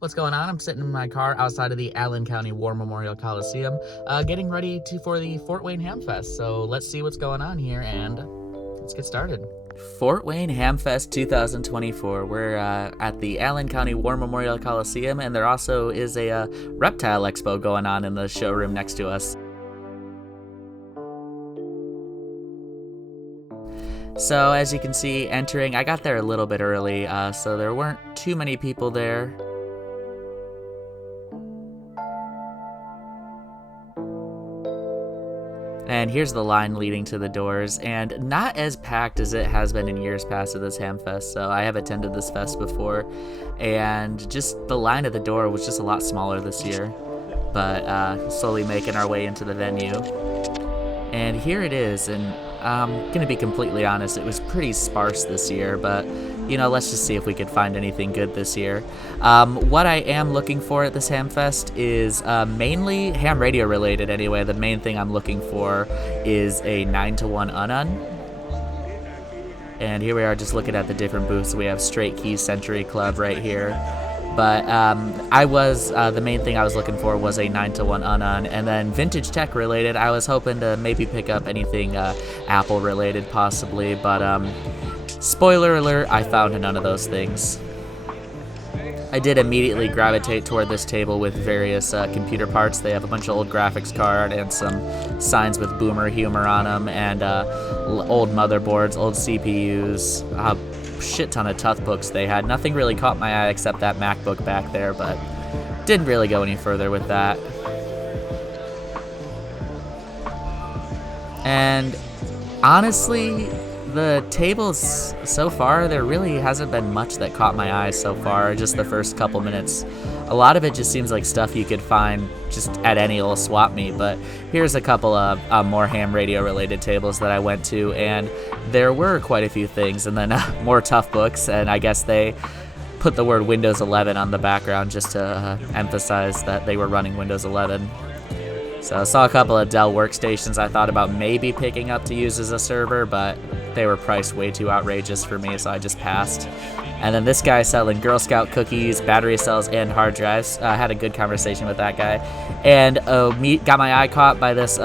What's going on? I'm sitting in my car outside of the Allen County War Memorial Coliseum, getting ready for the Fort Wayne Hamfest. So let's see what's going on here and let's get started. Fort Wayne Hamfest 2024. We're at the Allen County War Memorial Coliseum, and there also is a reptile expo going on in the showroom next to us. So as you can see, entering, I got there a little bit early, so there weren't too many people there. And here's the line leading to the doors, and not as packed as it has been in years past at this Hamfest. So I have attended this fest before, and just the line at the door was just a lot smaller this year. But slowly making our way into the venue. And here it is, and I'm gonna be completely honest, it was pretty sparse this year, but you know, let's just see if we could find anything good this year. What I am looking for at this Hamfest is mainly ham radio related anyway. The main thing I'm looking for is a 9-to-1 unun. And here we are just looking at the different booths. We have Straight Keys Century Club right here. But the main thing I was looking for was a 9-to-1 unun, and then vintage tech related, I was hoping to maybe pick up anything Apple related possibly, but spoiler alert, I found none of those things. I did immediately gravitate toward this table with various computer parts. They have a bunch of old graphics card and some signs with boomer humor on them, and old motherboards, old CPUs, shit ton of Tough books they had. Nothing really caught my eye except that MacBook back there, but didn't really go any further with that. And honestly, the tables so far, there really hasn't been much that caught my eye so far, just the first couple minutes. A lot of it just seems like stuff you could find just at any old swap meet, but here's a couple of more ham radio related tables that I went to, and there were quite a few things, and then more Tough books, and I guess they put the word Windows 11 on the background just to emphasize that they were running Windows 11. So I saw a couple of Dell workstations I thought about maybe picking up to use as a server, but they were priced way too outrageous for me, so I just passed. And then this guy selling Girl Scout cookies, battery cells, and hard drives. I had a good conversation with that guy. And got my eye caught by this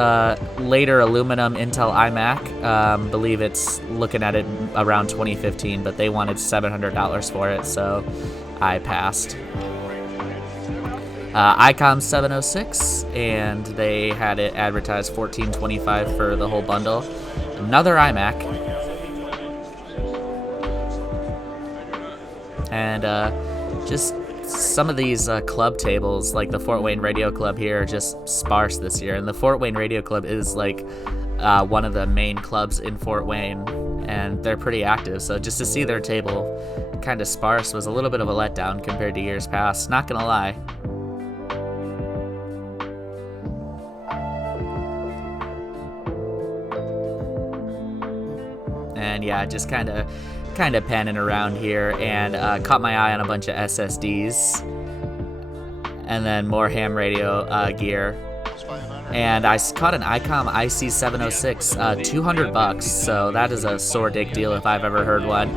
later aluminum Intel iMac. Believe it's looking at it around 2015, but they wanted $700 for it, so I passed. ICOM 706, and they had it advertised $1425 for the whole bundle. Another iMac. And just some of these club tables, like the Fort Wayne Radio Club here, are just sparse this year. And the Fort Wayne Radio Club is like one of the main clubs in Fort Wayne, and they're pretty active. So just to see their table kind of sparse was a little bit of a letdown compared to years past, not gonna lie. And yeah, just kind of panning around here, and caught my eye on a bunch of SSDs, and then more ham radio gear. And I caught an ICOM IC706, $200, so that is a sore dick deal if I've ever heard one.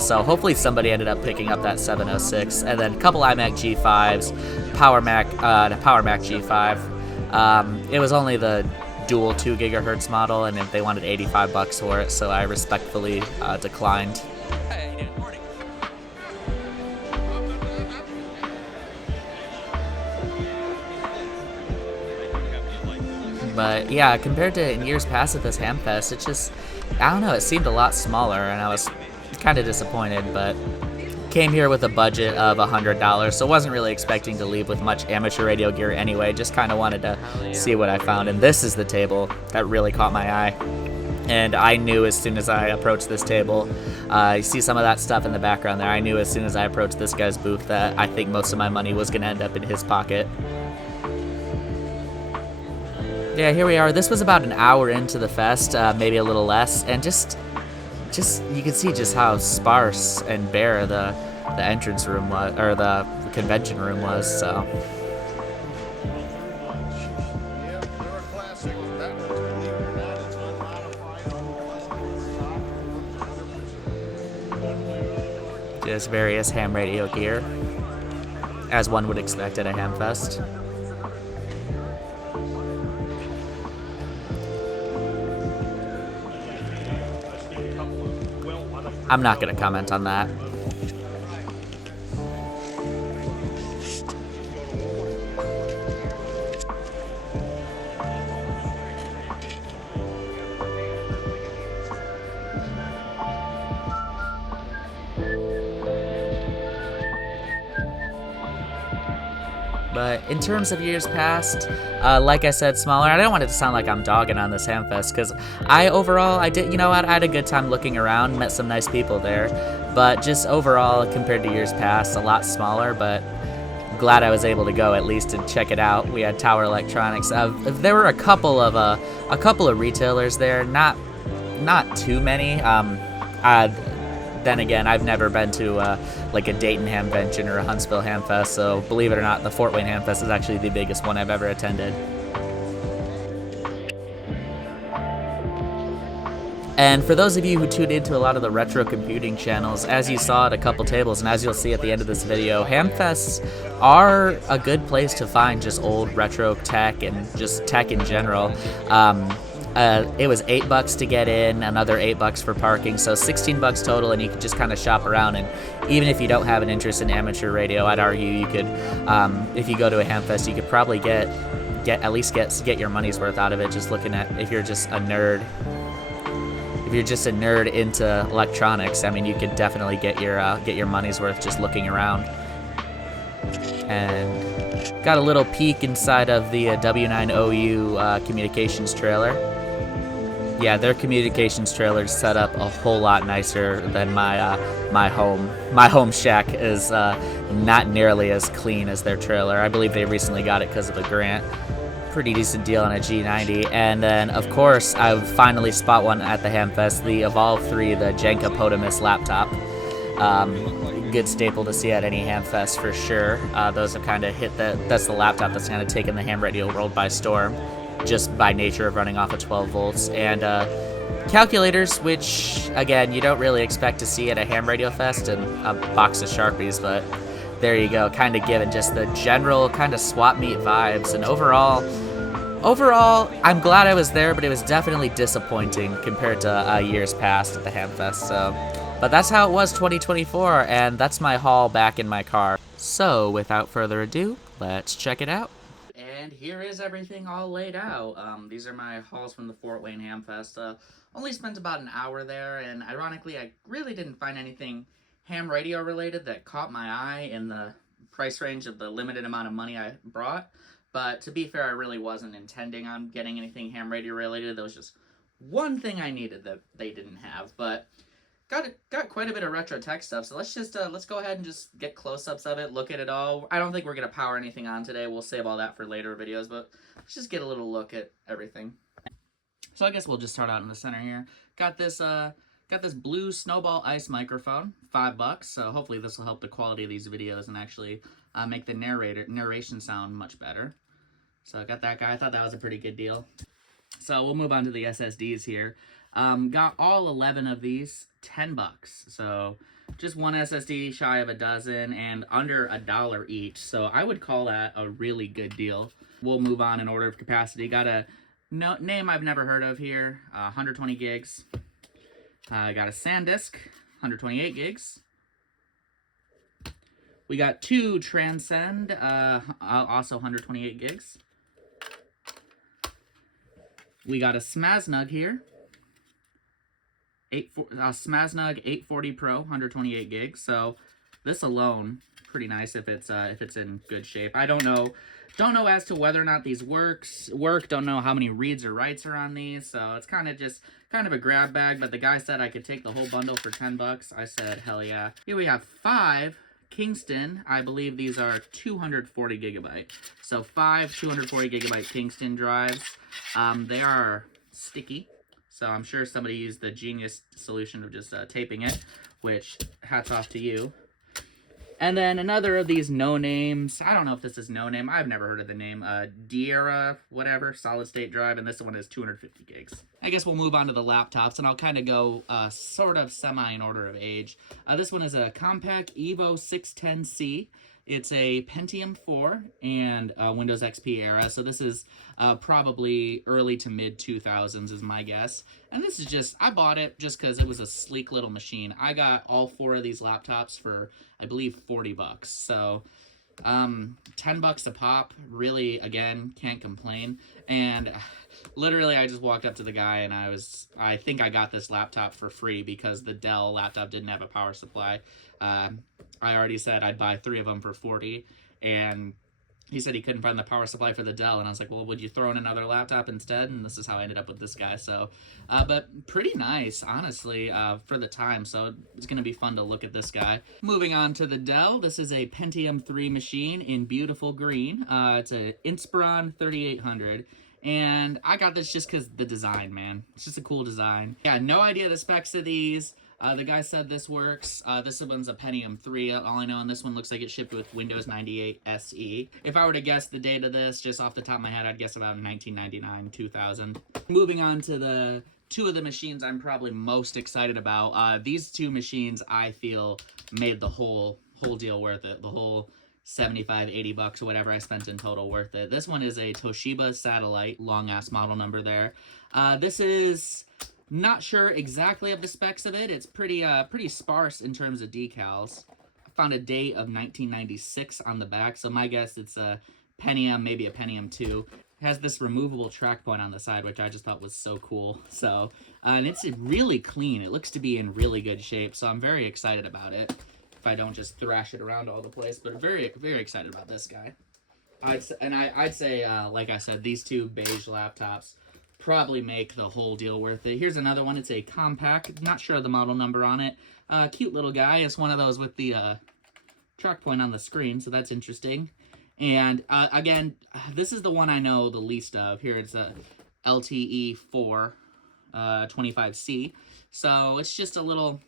So hopefully somebody ended up picking up that 706, and then a couple iMac G5s, Power Mac G5. It was only the dual 2 gigahertz model, and if they wanted $85 for it, so I respectfully declined. But yeah, compared to in years past at this Hamfest, it just, I don't know, it seemed a lot smaller, and I was kind of disappointed, but came here with a budget of $100, so wasn't really expecting to leave with much amateur radio gear anyway, just kind of wanted to see what I found. And this is the table that really caught my eye, and I knew as soon as I approached this table, you see some of that stuff in the background there, I knew as soon as I approached this guy's booth that I think most of my money was going to end up in his pocket. Yeah, here we are. This was about an hour into the fest, maybe a little less, and just you can see just how sparse and bare the entrance room was, or the convention room was. So just various ham radio gear. as one would expect at a Hamfest. I'm not going to comment on that. But in terms of years past, like I said, smaller. I don't want it to sound like I'm dogging on this Hamfest, because I did, you know what, I had a good time looking around, met some nice people there. But just overall, compared to years past, a lot smaller, but glad I was able to go at least and check it out. We had Tower Electronics. There were a couple of retailers there, not too many. Then again, I've never been to like a Dayton Hamvention or a Huntsville Hamfest, so believe it or not, the Fort Wayne Hamfest is actually the biggest one I've ever attended. And for those of you who tuned into a lot of the retro computing channels, as you saw at a couple tables, and as you'll see at the end of this video, Hamfests are a good place to find just old retro tech and just tech in general. It was $8 to get in, another $8 for parking, so $16 total, and you could just kind of shop around. And even if you don't have an interest in amateur radio, I'd argue you could, if you go to a Hamfest, you could probably get at least get your money's worth out of it. Just looking at, if you're just a nerd. If you're just a nerd into electronics, I mean, you could definitely get your money's worth just looking around. And got a little peek inside of the W9OU communications trailer. Yeah, their communications trailer is set up a whole lot nicer than my home. My home shack is not nearly as clean as their trailer. I believe they recently got it because of a grant. Pretty decent deal on a G90. And then, of course, I would finally spot one at the Hamfest, the Evolve 3, the Jenka Potamus laptop. Good staple to see at any Hamfest for sure. Those have kind of hit that's the laptop that's kind of taken the ham radio world by storm, just by nature of running off of 12 volts. And calculators, which, again, you don't really expect to see at a ham radio fest, and a box of Sharpies, but there you go, kind of giving just the general kind of swap meet vibes. And overall, I'm glad I was there, but it was definitely disappointing compared to years past at the Hamfest. So, but that's how it was 2024, and that's my haul back in my car. So, without further ado, let's check it out. And here is everything all laid out. These are my hauls from the Fort Wayne Hamfest. Only spent about an hour there, and ironically, I really didn't find anything ham radio related that caught my eye in the price range of the limited amount of money I brought. But to be fair, I really wasn't intending on getting anything ham radio related. There was just one thing I needed that they didn't have. But got quite a bit of retro tech stuff, so let's go ahead and just get close-ups of it, look at it all. I don't think we're gonna power anything on today. We'll save all that for later videos, but let's just get a little look at everything. So I guess we'll just start out in the center here. Got this blue Snowball Ice microphone, $5. So hopefully this will help the quality of these videos and actually make the narration sound much better. So I got that guy. I thought that was a pretty good deal. So we'll move on to the SSDs here. Got all 11 of these, $10. So just one SSD shy of a dozen and under $1 each. So I would call that a really good deal. We'll move on in order of capacity. Got a name I've never heard of here, 120 gigs. Got a SanDisk, 128 gigs. We got two Transcend, also 128 gigs. We got a Smaznug here, Smaznug 840 Pro, 128 gigs. So this alone, pretty nice if it's in good shape. I don't know as to whether or not these work. Don't know how many reads or writes are on these. So it's kind of a grab bag. But the guy said I could take the whole bundle for $10. I said hell yeah. Here we have 5 Kingston. I believe these are 240 gigabyte. So 5 240 gigabyte Kingston drives. They are sticky. So I'm sure somebody used the genius solution of just taping it, which hats off to you. And then another of these no names. I don't know if this is no name. I've never heard of the name. Diera, whatever, solid state drive. And this one is 250 gigs. I guess we'll move on to the laptops, and I'll kind of go sort of semi in order of age. This one is a Compaq Evo 610C. It's a Pentium 4 and Windows XP era, so this is probably early to mid 2000s is my guess. And this is just, I bought it just because it was a sleek little machine. I got all 4 of these laptops for, I believe, 40 bucks. So 10 bucks a pop, really, again, can't complain. And literally I just walked up to the guy and I think I got this laptop for free because the Dell laptop didn't have a power supply. I already said I'd buy 3 of them for 40, and he said he couldn't find the power supply for the Dell, and I was like, well, would you throw in another laptop instead? And this is how I ended up with this guy. So but pretty nice, honestly, for the time. So it's gonna be fun to look at this guy. Moving on to the Dell, this is a Pentium 3 machine in beautiful green. It's a Inspiron 3800. And I got this just because the design, man. It's just a cool design. Yeah, no idea the specs of these. The guy said this works. This one's a Pentium 3. All I know on this one looks like it shipped with Windows 98 SE. If I were to guess the date of this, just off the top of my head, I'd guess about 1999, 2000. Moving on to the 2 of the machines I'm probably most excited about. These 2 machines I feel made the whole deal worth it. The whole 75, 80 bucks or whatever I spent in total worth it. This one is a Toshiba Satellite, long ass model number there. This is not sure exactly of the specs of it. It's pretty sparse in terms of decals. I found a date of 1996 on the back, so my guess it's a Pentium, maybe a Pentium 2. It has this removable track point on the side, which I just thought was so cool. So, and it's really clean. It looks to be in really good shape, so I'm very excited about it. If I don't just thrash it around all the place, but very, very excited about this guy. I'd say, like I said, these 2 beige laptops probably make the whole deal worth it. Here's another one. It's a compact. Not sure of the model number on it. Cute little guy. It's one of those with the track point on the screen, so that's interesting. And again, this is the one I know the least of. Here it's a LTE 4 25C. So it's just a little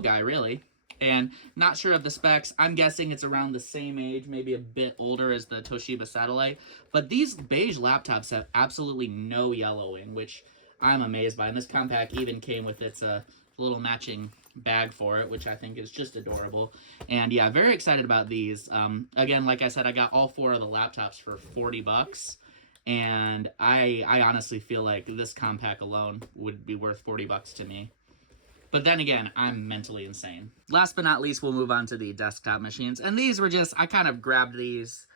guy, really. And not sure of the specs. I'm guessing it's around the same age, maybe a bit older as the Toshiba Satellite. But these beige laptops have absolutely no yellowing, which I'm amazed by. And this compact even came with its little matching bag for it, which I think is just adorable. And yeah, very excited about these. Again, like I said, I got all 4 of the laptops for 40 bucks. And I honestly feel like this compact alone would be worth 40 bucks to me. But then again, I'm mentally insane. Last but not least, we'll move on to the desktop machines. And these were just, I kind of grabbed these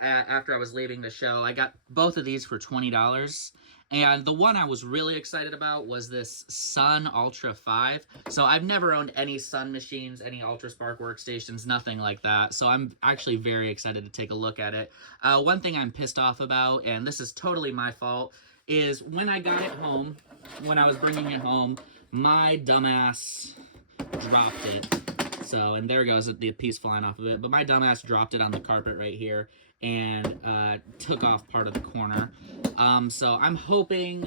after I was leaving the show. I got both of these for $20. And the one I was really excited about was this Sun Ultra 5. So I've never owned any Sun machines, any UltraSpark workstations, nothing like that. So I'm actually very excited to take a look at it. One thing I'm pissed off about, and this is totally my fault, is when I got it home, when I was bringing it home, my dumbass dropped it. So, and there goes the piece flying off of it. But my dumbass dropped it on the carpet right here and took off part of the corner. So I'm hoping,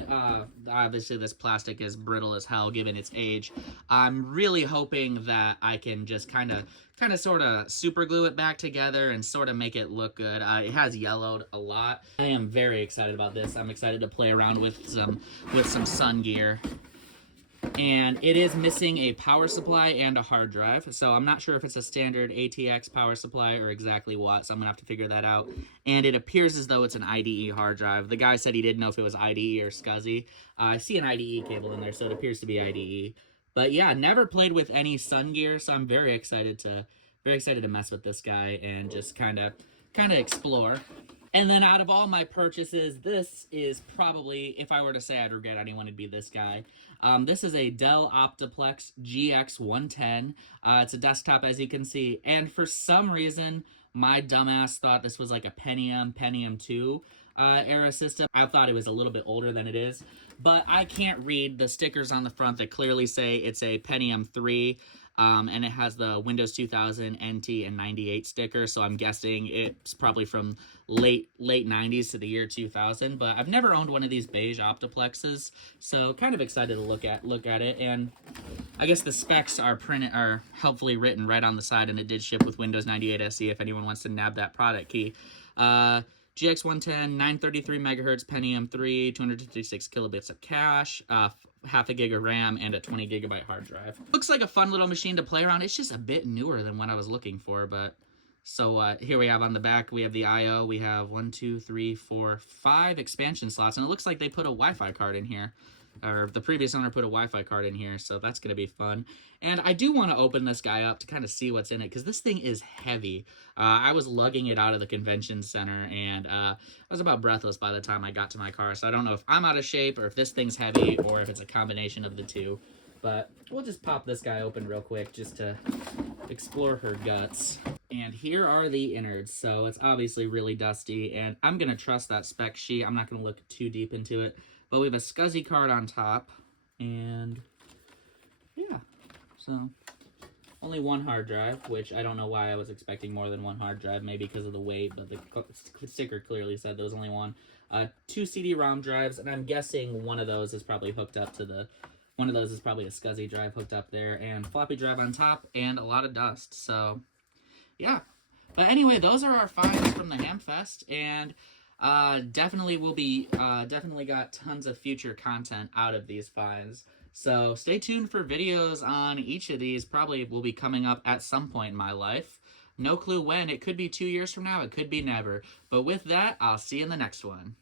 obviously this plastic is brittle as hell given its age. I'm really hoping that I can just kind of sort of super glue it back together and sort of make it look good. It has yellowed a lot. I am very excited about this. I'm excited to play around with some Sun gear. And it is missing a power supply and a hard drive. So I'm not sure if it's a standard ATX power supply or exactly what. So I'm going to have to figure that out. And it appears as though it's an IDE hard drive. The guy said he didn't know if it was IDE or SCSI. I see an IDE cable in there, so it appears to be IDE. But yeah, never played with any Sun gear, so I'm very excited to mess with this guy and just kind of explore. And then out of all my purchases, this is probably, if I were to say I'd regret anyone, it'd be this guy. This is a Dell Optiplex GX110. It's a desktop, as you can see. And for some reason, my dumbass thought this was like a Pentium 2 era system. I thought it was a little bit older than it is. But I can't read the stickers on the front that clearly say it's a Pentium 3. And it has the Windows 2000, NT, and 98 sticker, so I'm guessing it's probably from late 90s to the year 2000. But I've never owned one of these beige Optiplexes, so kind of excited to look at it. And I guess the specs are helpfully written right on the side, and it did ship with Windows 98 SE if anyone wants to nab that product key. GX110, 933 megahertz, Pentium 3, 256 kilobits of cache, half a gig of RAM, and a 20 gigabyte hard drive. Looks like a fun little machine to play around. It's just a bit newer than what I was looking for, but So here we have on the back, we have the I/O. We have 1, 2, 3, 4, 5 expansion slots, and it looks like they put a Wi-Fi card in here, or the previous owner put a Wi-Fi card in here, so that's gonna be fun. And I do want to open this guy up to kind of see what's in it, because this thing is heavy. I was lugging it out of the convention center, and I was about breathless by the time I got to my car, so I don't know if I'm out of shape, or if this thing's heavy, or if it's a combination of the two. But we'll just pop this guy open real quick just to explore her guts. And here are the innards. So it's obviously really dusty, and I'm going to trust that spec sheet. I'm not going to look too deep into it. But we have a SCSI card on top, and yeah, so only one hard drive, which I don't know why I was expecting more than one hard drive, maybe because of the weight, but the sticker clearly said there was only one. 2 CD-ROM drives, and I'm guessing one of those is probably hooked up to the... One of those is probably a SCSI drive hooked up there, and floppy drive on top, and a lot of dust. So, yeah. But anyway, those are our finds from the Hamfest, and definitely got tons of future content out of these finds. So stay tuned for videos on each of these. Probably will be coming up at some point in my life. No clue when. It could be 2 years from now. It could be never. But with that, I'll see you in the next one.